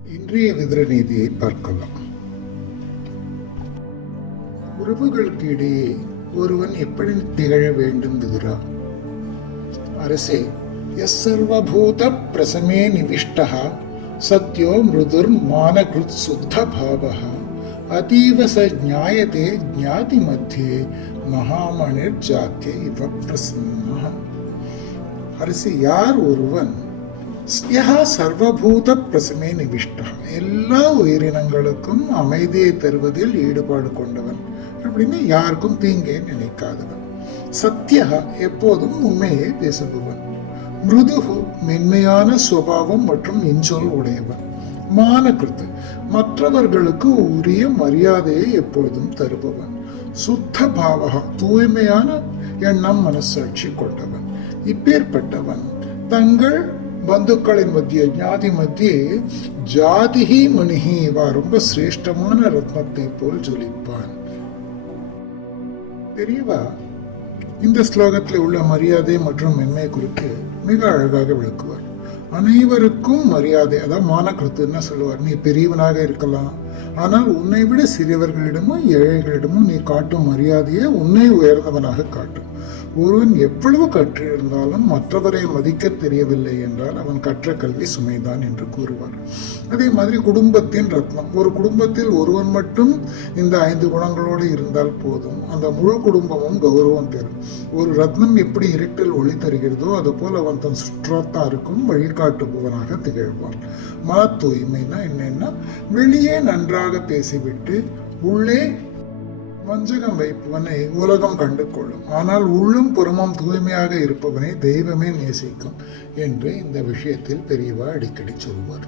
இன்றைய விதுர நீதியை பார்க்கலாம். உறவுகளுக்கு இடையே ஒருவன் எப்படி திகழ வேண்டும் விதுரா? அரசே, எஸ் சர்வபூத பிரசமே நிவிஷ்டः சத்யோ மிருதுர் மானகிருத் சுத்த பாவः அதீவ ச ஞாயதே ஞாதி மத்தியே மகாமணிர் ஜாத்திய இவ பிரசன்னः. அரசே, யார் ஒருவன் சர்வபூத பிரசமே நிவிஷ்டா, எல்லா உயிரினங்களுக்கும் அமைதியை தருவதில் ஈடுபாடு கொண்டவன் அப்படின்னு யாருக்கும் தீங்கே நினைக்காதவன். சத்யா, எப்போதும் உண்மையை பேசுபவன். மிருதுகு, மென்மையான சுபாவம் மற்றும் இன்சொல் உடையவன். மானகிருத்து, மற்றவர்களுக்கு உரிய மரியாதையை எப்பொழுதும் தருபவன். சுத்த பாவகா, தூய்மையான எண்ணம் மனசாட்சி கொண்டவன். இப்பேற்பட்டவன் தங்கள் பந்துக்களின் மத்திய ஞாதி மத்தியே ஜாதிஹி மணிஹி, வா ரொம்ப சிரேஷ்டமான ரத்னத்தை போல் ஜொலிப்பான். பெரியவா இந்த ஸ்லோகத்தில் உள்ள மரியாதை மற்றும் மென்மை குறித்து மிக அழகாக விளக்குவார். அனைவருக்கும் மரியாதை, அதாவது மானகிருத்துன்னு சொல்லுவார். நீ பெரியவனாக இருக்கலாம், ஆனால் உன்னை விட சிறியவர்களிடமும் ஏழைகளிடமும் நீ காட்டும் மரியாதையை உன்னை உயர்ந்தவனாக காட்டும். ஒருவன் எவ்வளவு கற்றிருந்தாலும் மற்றவரை மதிக்க தெரியவில்லை என்றால் அவன் கற்ற கல்வி சுமைதான் என்று கூறுவார். அதே மாதிரி குடும்பத்தின் ரத்னம், ஒரு குடும்பத்தில் ஒருவன் மட்டும் இந்த 5 குணங்களோடு இருந்தால் போதும், அந்த முழு குடும்பமும் கௌரவம் பெறும். ஒரு ரத்னம் எப்படி இருட்டில் ஒளி தருகிறதோ அதுபோல் அவன் தன் சுற்றத்தாருக்கும் வழிகாட்டுபவனாக திகழ்வான். மன தூய்மைனா என்னன்னா, வெளியே நன்றாக பேசிவிட்டு உள்ளே வஞ்சகம் வைப்பவனை உலகம் கண்டு கொள்ளும், ஆனால் உள்ளும் புறமும் தூய்மையாக இருப்பவனை தெய்வமே நேசிக்கும் என்று இந்த விஷயத்தில் பெரியவா அடிக்கடி சொல்வார்.